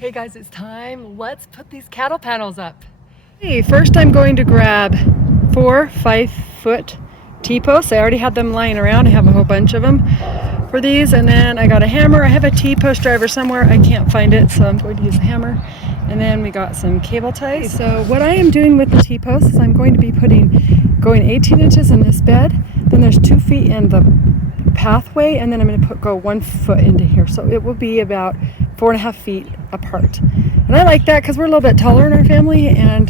Hey guys, it's time. Let's put these cattle panels up. Hey, first I'm going to grab 4 5-foot T-posts. I already had them lying around. I have a whole bunch of them for these. And then I got a hammer. I have a T-post driver somewhere. I can't find it, so I'm going to use a hammer. And then we got some cable ties. So what I am doing with the T-posts is I'm going to be going 18 inches in this bed. Then there's 2 feet in the pathway, and then I'm going to go 1 foot into here. So it will be about 4.5 feet apart. And I like that because we're a little bit taller in our family, and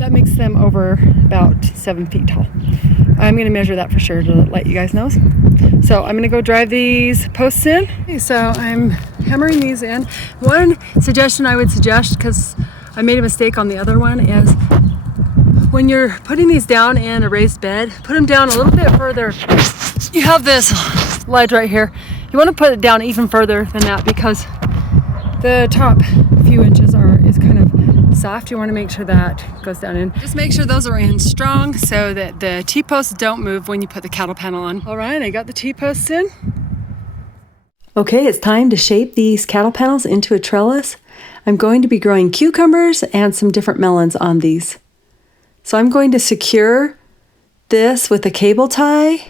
that makes them over about 7 feet tall. I'm going to measure that for sure to let you guys know. So I'm going to go drive these posts in. Okay, so I'm hammering these in. One suggestion I would suggest, because I made a mistake on the other one, is when you're putting these down in a raised bed, put them down a little bit further. You have this ledge right here. You want to put it down even further than that because the top few inches is kind of soft. You want to make sure that goes down in. Just make sure those are in strong so that the T-posts don't move when you put the cattle panel on. All right, I got the T-posts in. Okay, it's time to shape these cattle panels into a trellis. I'm going to be growing cucumbers and some different melons on these. So I'm going to secure this with a cable tie,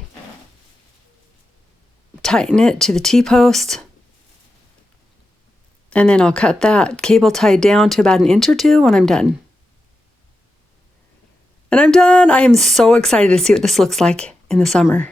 tighten it to the T-post, and then I'll cut that cable tie down to about 1 inch or 2 when I'm done. And I'm done. I am so excited to see what this looks like in the summer.